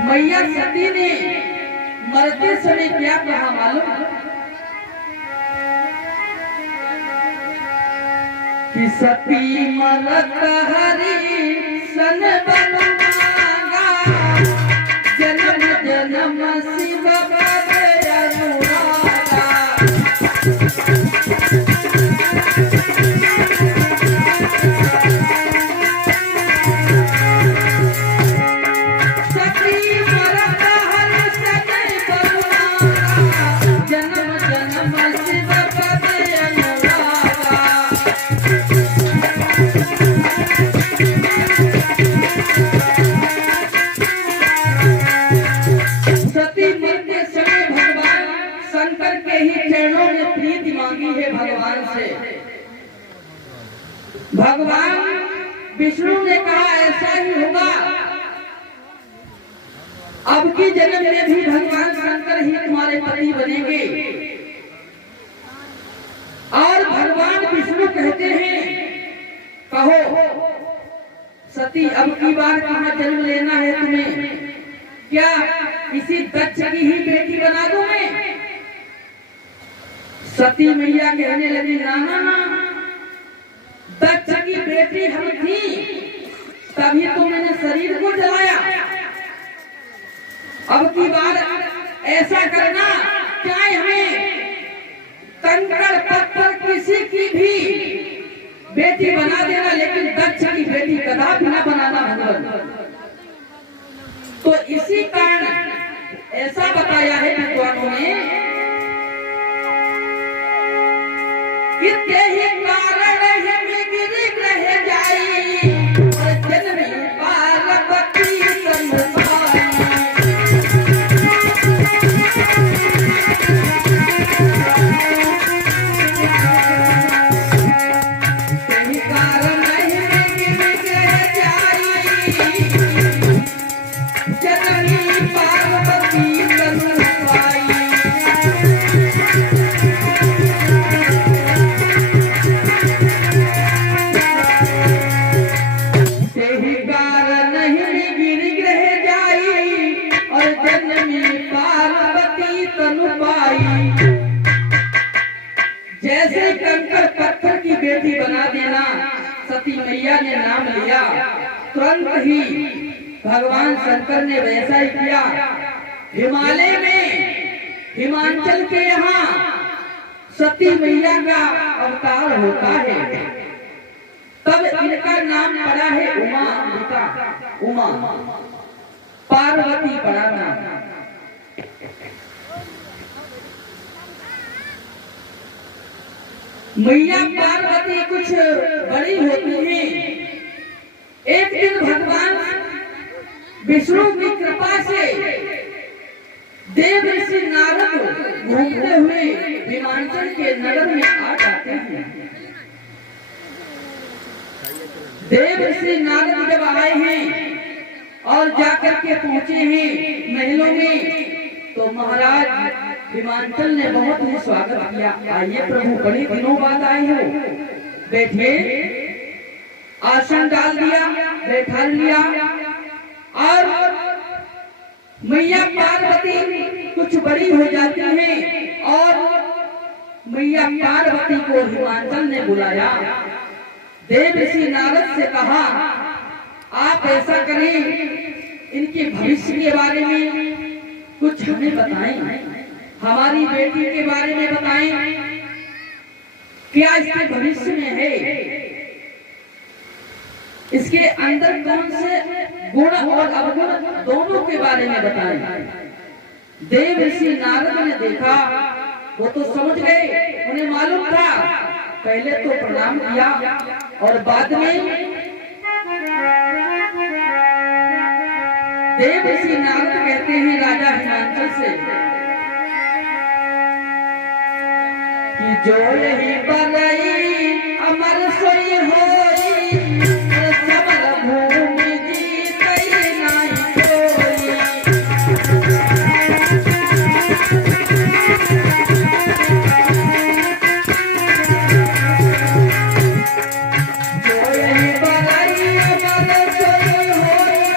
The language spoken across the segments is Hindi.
मैया सती ने मरते समय क्या कहा मालूम? कि सती मरत हरि सन बन मांगा, जन्म जन्म शिव पद अनुरागा। भगवान से भगवान विष्णु ने कहा ऐसा ही होगा, अब की जन्म में भी भगवान शंकर ही तुम्हारे पति बनेंगे। और भगवान विष्णु कहते हैं कहो सती अब की बार कहाँ जन्म लेना है तुम्हें? क्या किसी दक्ष की ही बेटी बना दूं मैं? सती मैया कहने लगी ना ना ना, दक्ष की बेटी हम थी तभी तो मैंने शरीर को जलाया। अब की बार ऐसा करना चाहे हमें कंकड़ पत्थर किसी की भी बेटी बना देना, लेकिन दक्ष की बेटी कदापि न बनाना भगवान। तो इसी कारण ऐसा बताया है विद्वानों ने कि तेहि कारण हिम गिरि ग्रह जाई, जन्मी पार्वती तन पाई। तेहि कारण हिम गिरि ग्रह जाई, जन्मी पार्वती तन पाई। जैसे कंकड़ पत्थर की बेटी बना देना सती मैया ने नाम लिया, तुरंत ही भगवान शंकर ने वैसा ही किया। हिमालय में हिमाचल के यहाँ सती मैया का अवतार होता है, तब इनका नाम पड़ा है उमा अंबिका, उमा पार्वती पड़ा नाम। मैया पार्वती कुछ बड़ी होती है। एक दिन भगवान विष्णु की कृपा से देव ऋषि नारद घूमते हुए हिमाचल के नगर में आ जाते हैं। देव ऋषि नारद जब आए हैं और जाकर के पहुंचे हैं महलों में, तो महाराज हिमाचल ने बहुत ही स्वागत किया। आइए प्रभु, बड़े दिनों बाद आए हो, बैठे। आसन डाल दिया, बैठा लिया। और मैया पार्वती कुछ बड़ी हो जाती है और मैया पार्वती को हिमाचल ने बुलाया। देव ऋषि नारद से कहा आप ऐसा करें, इनके भविष्य के बारे में कुछ हमें बताएं, हमारी बेटी के बारे में बताएं, क्या इसके भविष्य में है, इसके अंदर कौन से गुण और अवगुण दोनों के बारे में बताएं। देव ऋषि नारद ने देखा, वो तो समझ गए, उन्हें मालूम था। पहले तो प्रणाम किया और बाद में देव ऋषि नारद कहते हैं राजा हिमाचल से कि जो यही बलई अमर सोई होई, सबल भूमि जीतई नहीं कोई। जो यही बलई अमर सोई होई,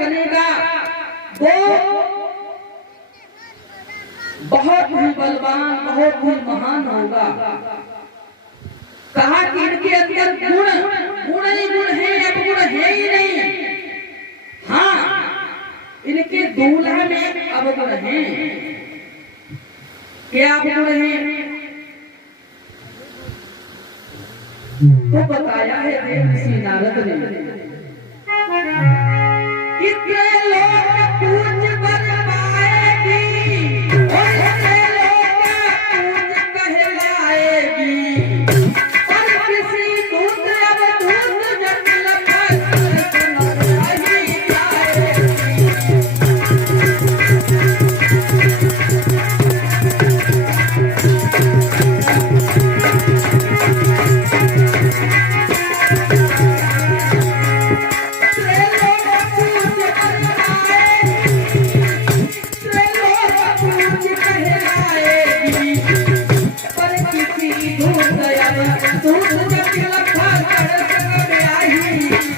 बनेगा वो बहुत ही बलवान, बहुत ही महान होगा। कहा कि इनके अंदर गुण ही गुण है, अब गुण है ही नहीं। हाँ, इनके दूल्हा में अब गुण है। क्या गुण है? तो बताया है देव ऋषि नारद ने। कितने लोग पूज बर पाएगी, कितने लोग पूज कहलाएगी, पर किसी दूत अब दूत जटिल फैसले नहीं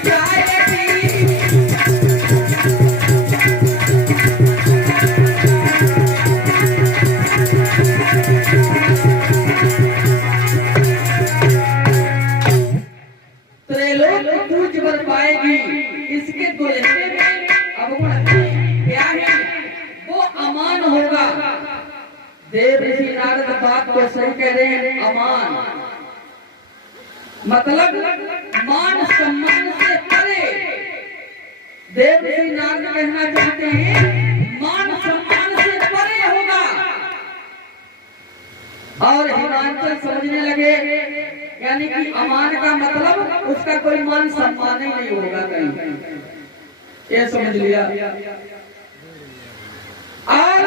जाएगी। इसके दुल्हने में अवगुण क्या है? वो अमान होगा। देव ऋषि नारद बात को सही कह रहे हैं। अमान मतलब मान सम्मान से परे। देव ऋषि नारद कहना चाहते हैं मान सम्मान से परे होगा। और हिमांचल समझने लगे यानी कि अमान का मतलब उसका कोई मान सम्मान ही नहीं होगा कहीं। ये समझ लिया। और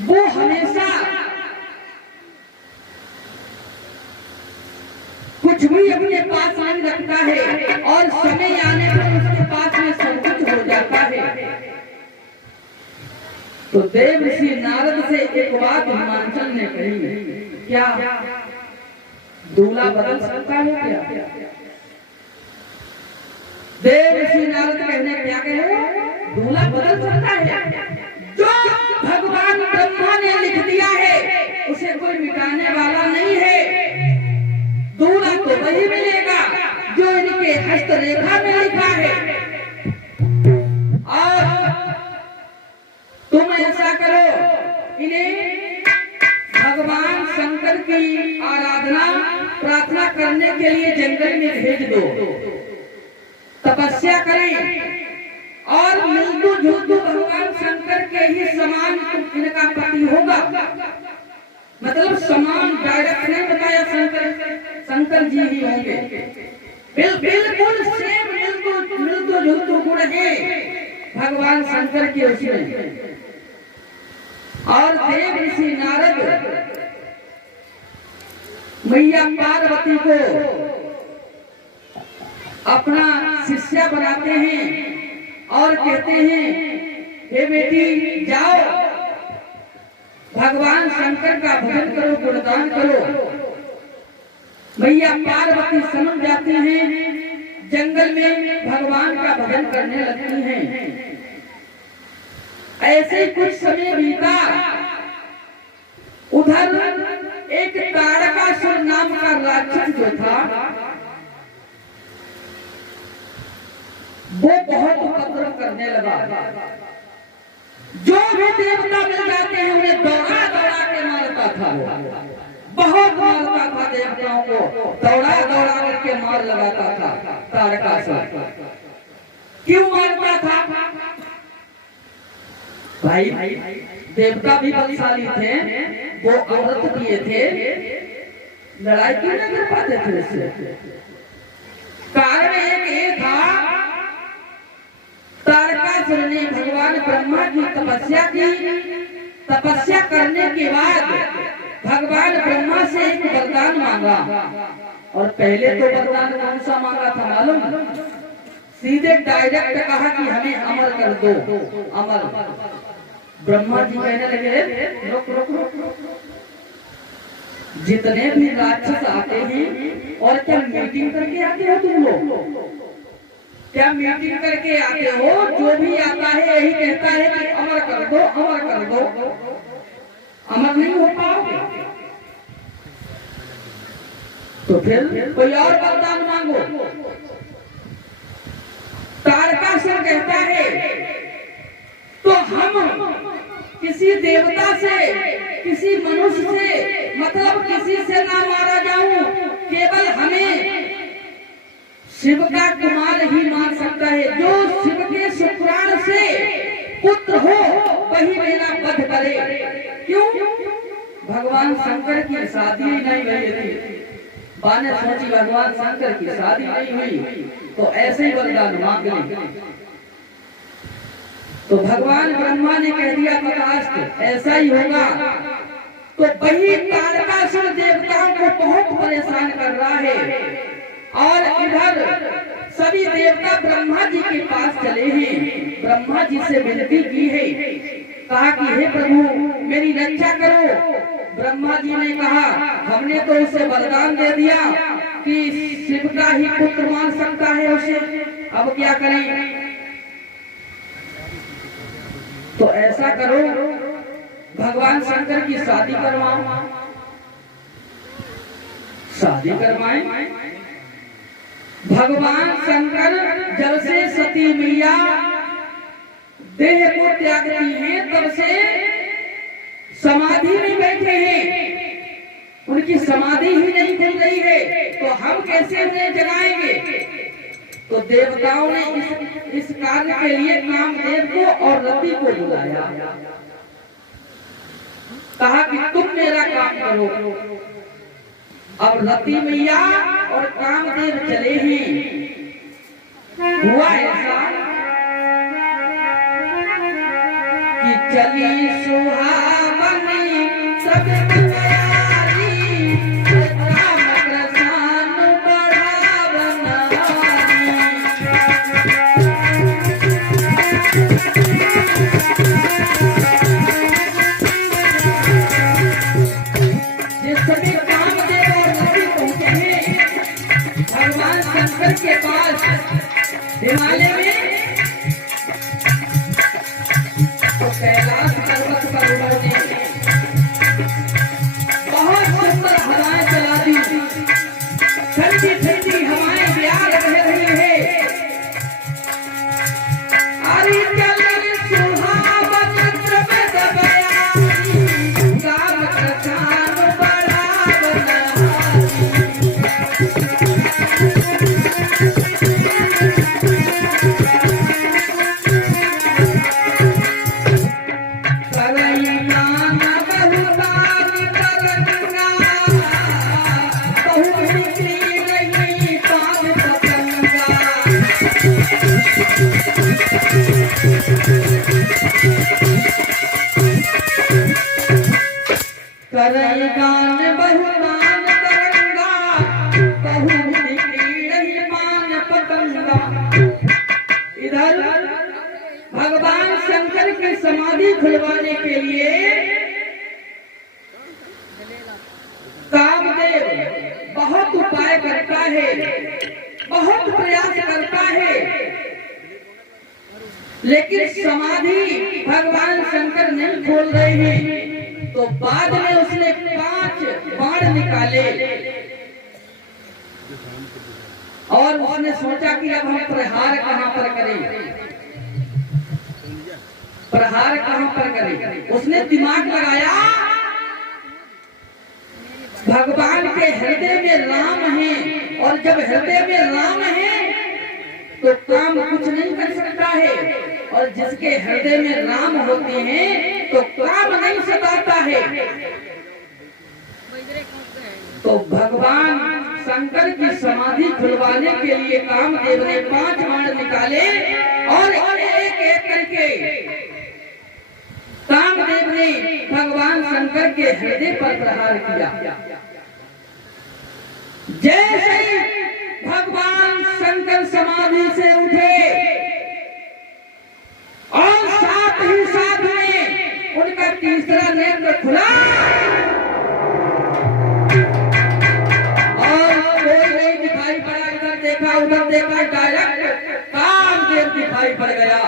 वो हमेशा कुछ भी अपने पास नहीं रखता है और समय आने पर उसके पास में सब कुछ हो जाता है। तो देव ऋषि नारद से एक बात हिमांचल ने कही, क्या दूल्हा बदल सकता है क्या? देव ऋषि नारद कहने क्या कहे? दूल्हा बदल सकता है। जो भगवान ब्रह्मा ने लिख दिया है उसे कोई मिटाने वाला नहीं है। दूल्हा तो वही मिलेगा जो इनके हस्तरेखा में लिखा है। और तुम ऐसा करो, इन्हें भगवान शंकर की आराधना प्रार्थना करने के लिए जंगल में भेज दो, तपस्या करें और मिलतू जुलतू भगवान शंकर के ही समान इनका पति होगा। मतलब समान डायरेक्ट नहीं बताया, शंकर जी ही होंगे। बिल्कुल सेम मिलतू जुलतू गुण है भगवान शंकर के उसमें। और देव ऋषि नारद मैया पार्वती को अपना शिष्या बनाते हैं और कहते हैं हे बेटी जाओ भगवान शंकर का भजन करो, गुणगान करो। मैया पार्वती समझ जाती हैं, जंगल में भगवान का भजन करने लगती हैं। ऐसे कुछ समय बीता। उधर एक तारकासुर नाम का राक्षस जो था वो बहुत उपद्रव करने लगा। जो भी देवता मिल जाते हैं उन्हें दौड़ा दौड़ा के मारता था। बहुत मारता था देवताओं को, दौड़ा दौड़ा करके मार लगाता था तारकासुर। क्यों मारता था? भाई देवता भी बलशाली थे, वो अमृत दिए थे, लड़ाई क्यों नहीं कर पाते थे उससे? कारण एक ये था, तारकासुर ने भगवान ब्रह्मा की तपस्या की। तपस्या करने के बाद भगवान ब्रह्मा से एक वरदान मांगा। और पहले तो वरदान कौन सा मांगा था मालूम? सीधे डायरेक्ट कहा कि हमें अमर कर दो, अमर। ब्रह्मा जी कहने लगे रुक रुक रुक रुक, जितने भी राक्षस आते हैं, और क्या मीटिंग करके आते हो तुम लोग? क्या मीटिंग करके आते हो? जो भी आता है यही कहता है कि अमर कर दो, अमर कर दो। अमर नहीं हो पाओगे तो फिर कोई और वरदान मांगो। तारकासुर कहता है तो हम किसी देवता से, किसी मनुष्य से, मतलब किसी से ना मारा जाऊं, केवल हमें शिव का कुमार ही मार सकता है। जो शिव के शुक्राणु से पुत्र हो वही मेरा वध करे। क्यों? भगवान शंकर की शादी नहीं हुई थी। बाने सोची भगवान शंकर की शादी नहीं हुई तो ऐसे ही वरदान मांग ली। तो भगवान ब्रह्मा ने कह दिया तथास्तु, ऐसा ही होगा। तो वही तारकासुर देवताओं को बहुत परेशान कर रहा है, और इधर सभी देवता ब्रह्मा जी के पास चले हैं। ब्रह्मा जी से विनती की है, कहा कि हे प्रभु मेरी रक्षा करो। ब्रह्मा जी ने कहा हमने तो उसे वरदान दे दिया कि शिव का ही पुत्र मान सकता है उसे, अब क्या करें? तो ऐसा करो भगवान शंकर की शादी करवाओ। शादी करवाएं। भगवान शंकर जब से सती मैया देह को त्यागती है तब से समाधि में बैठे हैं, उनकी समाधि ही नहीं खुल रही है, तो हम कैसे उन्हें जगाएंगे? तो देवताओं ने इस कार्य के लिए कामदेव को और रति को बुलाया, कहा कि तुम मेरा काम करो। अब रति मैया और कामदेव चले हैं। हुआ ऐसा कि चली सुहावनी सब तैयारी, राम प्रसान बढ़ावन जिस समय कामदेव और रति पहुंचे हैं भगवान शंकर के पास हिमालय में, तो कैलाश पर्वत पर उन्होंने बहुत सुंदर हवाएं चला दी। ठंडी ठंडी हवाएं ब्याह बह रही है। अरे चल सुहावन प्रभद बयानी, राम प्रसान बढ़ावन करई गान बहुदान करंगा, कहूँ निकली नहीं मान पतंगा। इधर भगवान शंकर की समाधि खुलवाने के लिए कामदेव बहुत उपाय करता है, बहुत प्रयास करता है, लेकिन समाधि भगवान शंकर नहीं खोल रहे हैं। तो बाद में उसने 5 बाण निकाले और उसने सोचा कि अब हम प्रहार कहां पर करें, प्रहार कहां पर करें। उसने दिमाग लगाया, भगवान के हृदय में राम है, और जब हृदय में राम है तो काम कुछ नहीं कर सकता है, और जिसके हृदय में राम होते हैं तो काम नहीं सताता है। तो भगवान शंकर की समाधि खुलवाने के लिए कामदेव ने 5 बाण निकाले, और एक एक करके कामदेव ने भगवान शंकर के हृदय पर प्रहार किया। जैसे ही भगवान शंकर समाधि से उठे और साथ ही साथ में उनका तीसरा नेत्र खुला, देखा उधर देखा, डायरेक्ट कामदेव दिखाई पड़ गया।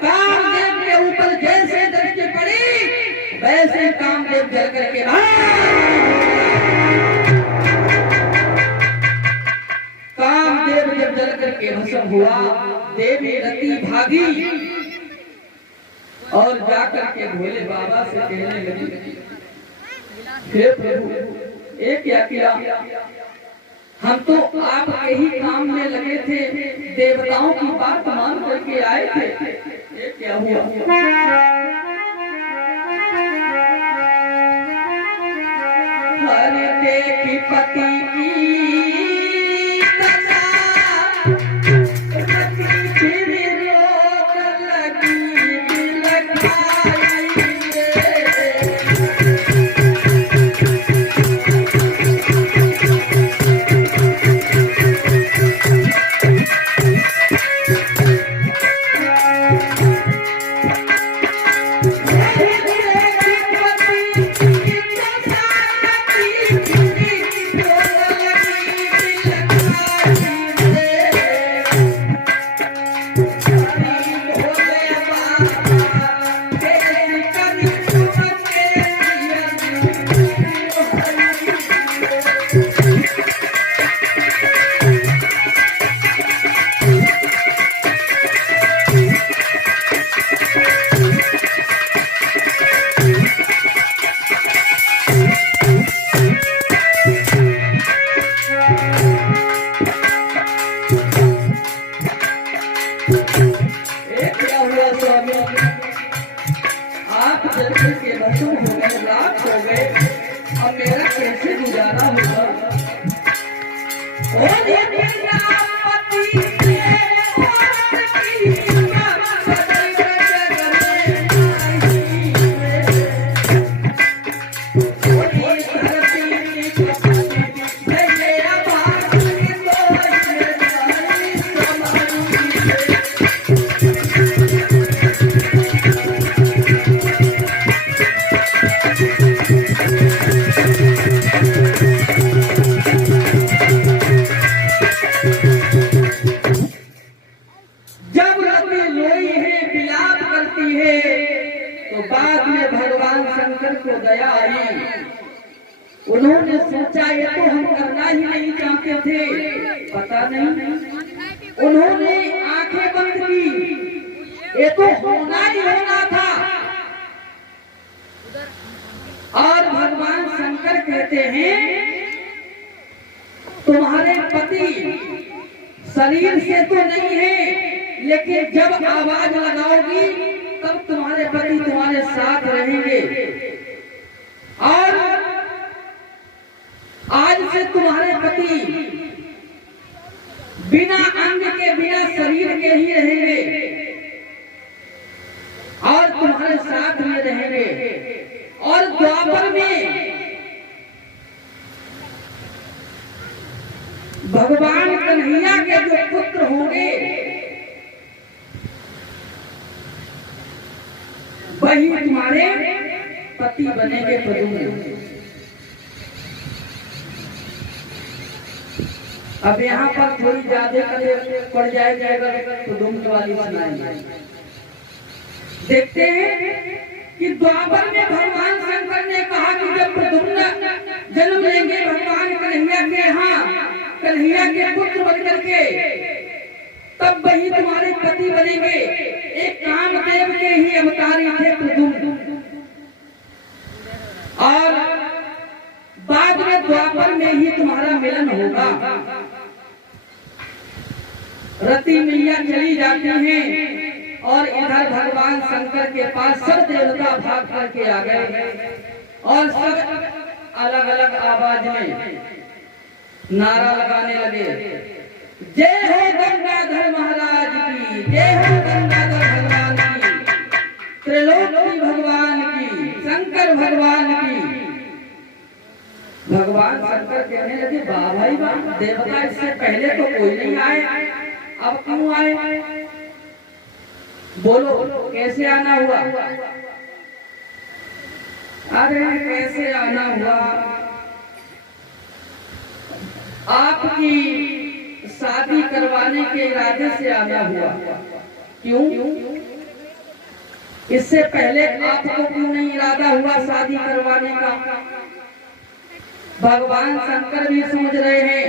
कामदेव के ऊपर जैसे दृष्टि पड़ी वैसे कामदेव जल करके कामदेव जब जल करके भस्म हुआ, देवी रति भागी और जाकर के भोले बाबा से कहने लगी, हे प्रभु ये क्या किया? हम तो आपके ही काम में लगे थे, देवताओं की बात मान करके आए थे, ये क्या हुआ? हर देखी पति की उन्होंने सोचा ये तो हम करना ही नहीं चाहते थे, पता नहीं उन्होंने आंखें बंद की, ये तो होना ही होना था। और भगवान शंकर कहते हैं तुम्हारे पति शरीर से तो नहीं है, लेकिन जब आवाज लगाओगी तब तुम्हारे पति तुम्हारे साथ रहेंगे। और आज से तुम्हारे पति बिना अंग के बिना शरीर के ही रहेंगे और तुम्हारे साथ में रहेंगे। और द्वापर में भगवान कन्हैया के जो पुत्र होंगे वही तुम्हारे पति बनेंगे प्रभु। अब यहाँ पर थोड़ी ज्यादा पड़ जाएगा तो दुम्न वाली सुनाएंगे। देखते हैं कि द्वापर में भगवान शंकर ने कहा कि जब प्रद्युम्न जन्म लेंगे भगवान कन्हैया के यहाँ कन्हैया के पुत्र बनकर के, तब वही तुम्हारे पति बनेंगे। एक कामदेव के ही अवतारी थे प्रद्युम्न। और बाद में द्वापर में ही तुम्हारा मिलन होगा। रति मैया चली जाती हैं और इधर भगवान शंकर के पास सब देवता भाग करके आ गए और सब अलग अलग आवाज में नारा लगाने लगे, जय हो गंगाधर महाराज की, जय हो गंगाधर भगवान की, त्रिलोकी भगवान की, शंकर भगवान की। भगवान शंकर कहने लगे वाह भाई वाह, देवता इससे पहले तो कोई नहीं आए, अब क्यों आए? बोलो कैसे आना हुआ? अरे कैसे आना हुआ? आपकी शादी करवाने के इरादे से आना हुआ। क्यों? इससे पहले आपको क्यों नहीं इरादा हुआ शादी करवाने का? भगवान शंकर भी समझ रहे हैं।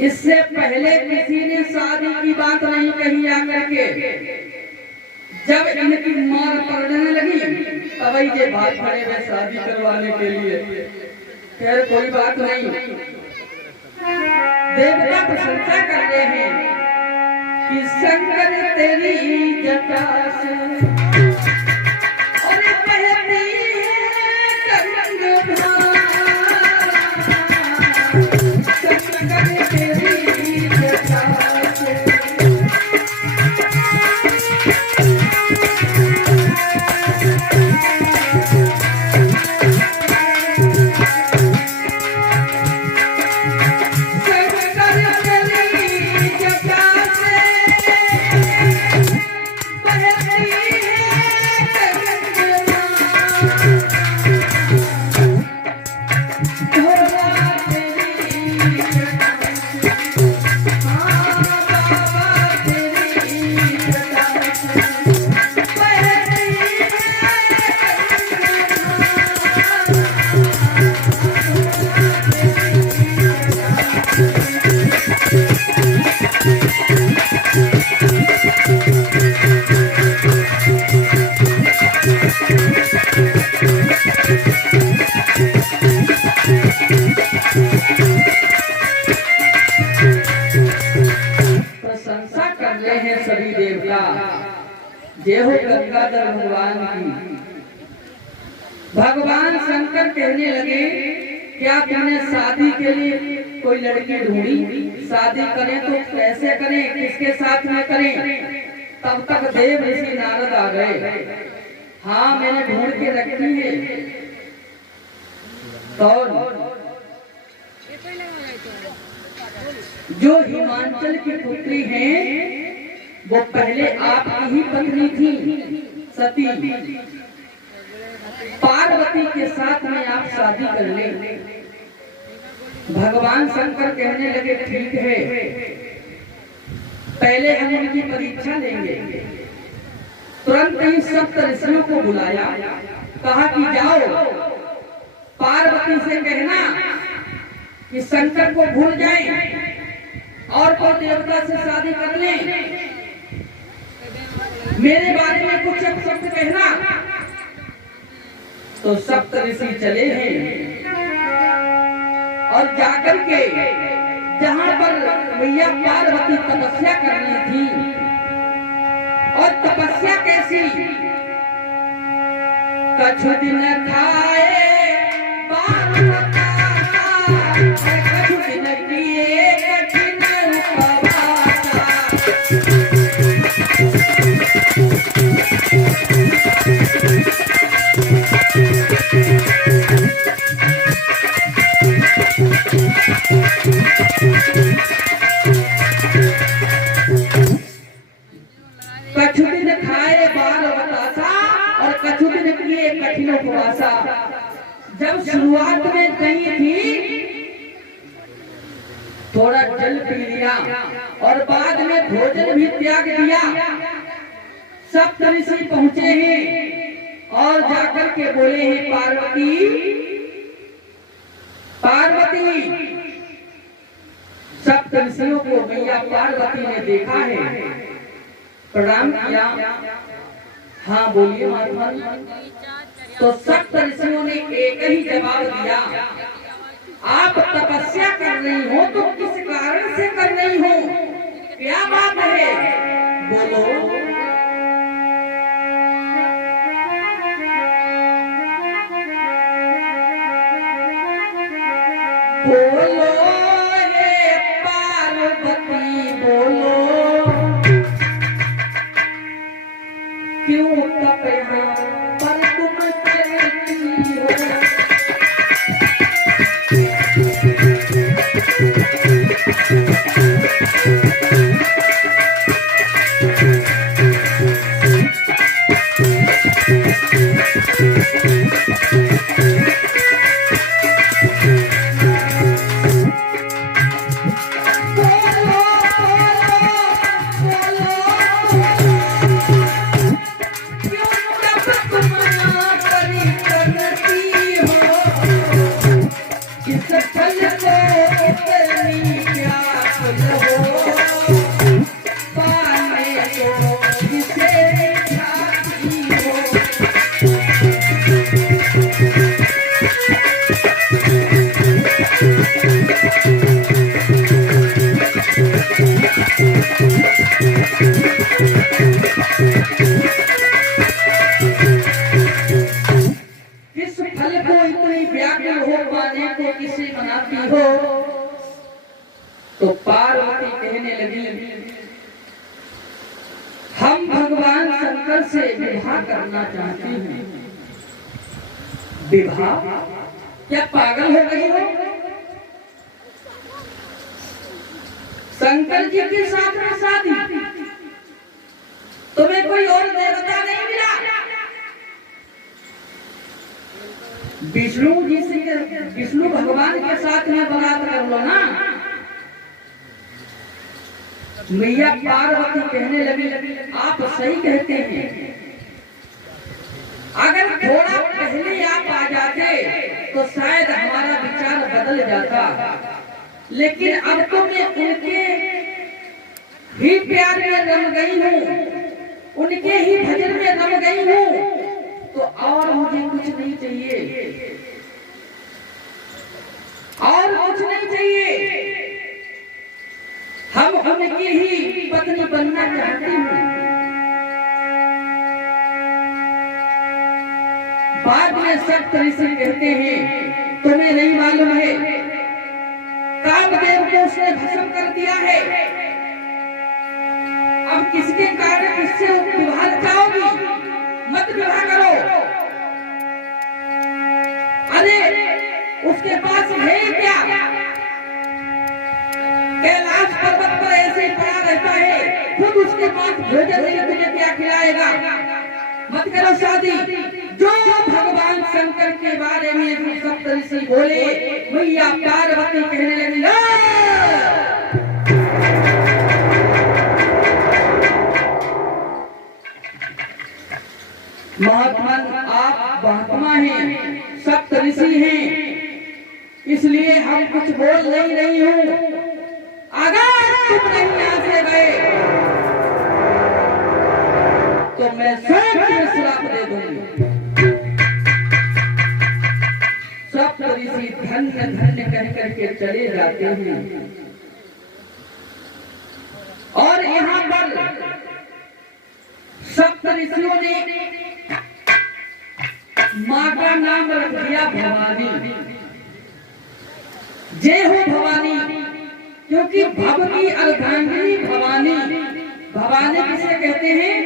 इससे पहले किसी ने शादी की बात नहीं कही आकर के। जब इनकी मार पड़ने लगी तभी ये बात खड़े हुए शादी करवाने के लिए। खैर कोई बात नहीं, देवता प्रशंसा कर रहे हैं कि शंकर तेरी जटा से और बहती है गंगा, शंकर तेरी जटा से। जय हो गंगाधर भगवान की। भगवान शंकर कहने लगे, क्या तुमने शादी के लिए कोई लड़की ढूंढी? शादी करें तो कैसे करें, किसके साथ में करें? तब तक देव ऋषि नारद आ गए। हाँ मैंने ढूंढ के रखी है। कौन? जो हिमाचल की पुत्री हैं, वो पहले आपकी ही पत्नी थी सती। पार्वती के साथ में आप शादी कर ले। भगवान शंकर कहने लगे ठीक है, पहले हम उनकी परीक्षा लेंगे। तुरंत ही सप्त ऋषियों को बुलाया, कहा कि जाओ पार्वती से कहना कि शंकर को भूल जाएं और कोई देवता से शादी कर लें। मेरे बारे में कुछ शब्द कहना। तो सप्त ऋषि चले हैं और जाकर के जहां पर मैया पार्वती तपस्या करनी थी, और तपस्या कैसी? कछु दिन खाए बार बतासा, कछु दिन किए कठिन उपवासा। कछु दिन खाए बार बतासा और कछु दिन किए कठिन उपवासा। जब शुरुआत में कही थी थोड़ा जल पी लिया और बाद में भोजन भी त्याग दिया। सप्त ऋषि पहुंचे हैं और जाकर के बोले हैं पार्वती पार्वती। सप्त ऋषियों को मैया पार्वती ने देखा है, प्रणाम किया। हाँ बोलिए महात्मा। तो सप्त ऋषियों ने एक ही जवाब दिया, आप तपस्या कर रही हो तो किस कारण से कर रही हो, क्या बात है बोलो। बोलो हे पार्वती बोलो, क्यों तपना पर तुम करती हो। पाने को किसे चाहती हो। किस फल को इतनी व्याकुल हो पाने को किसे मनाती हो। तो पार्वती कहने लगी हम भगवान शंकर से विवाह करना चाहती हूँ। विवाह? क्या पागल हो गई हो? शंकर जी के साथ में शादी? तुम्हें कोई और देवता नहीं मिला? विष्णु जी से, विष्णु भगवान के साथ में बात कर लो ना। मैया पार्वती कहने लगी आप सही कहते हैं, अगर थोड़ा पहले आप आ जाते तो शायद हमारा विचार बदल जाता, लेकिन अब तो मैं उनके ही प्यार में रम गई हूँ, उनके ही भजन में रम गई हूँ, तो और मुझे कुछ नहीं चाहिए, और कुछ नहीं चाहिए। हम उनकी ही पत्नी बनना चाहती हूँ। बाद में सप्त ऋषि कहते हैं तुम्हें नहीं मालूम है, कामदेव को उसने भस्म कर दिया है। अब किसके कारण किससे विवाह चाहोगी? मत विवाह करो। अरे उसके पास है क्या? कैलाश पर्वत पर ऐसे ही पड़ा रहता है, खुद उसके पास भोजन नहीं, तुझे क्या खिलाएगा? मत करो शादी। जो भगवान शंकर के बारे में सप्त ऋषि बोले, मैया पार्वती कहने लगी महात्मा आप महात्मा हैं, सप्त ऋषि हैं, इसलिए हम कुछ बोल नहीं रही हूँ। अगर तुम नहीं यहाँ से गए तो मैं स्वयं तुम्हें श्राप दे दूंगी। सप्त ऋषि धन्य धन्य कह करके चले जाते हैं और यहाँ पर सप्त ऋषियों ने माँ का नाम रख दिया भवानी। जय हो भवानी, क्योंकि भव की अर्धांगिनी भवानी। भवानी किसे कहते हैं?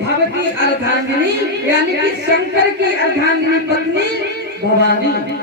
भव की अर्धांगिनी, यानी कि शंकर की अर्धांगिनी पत्नी भवानी।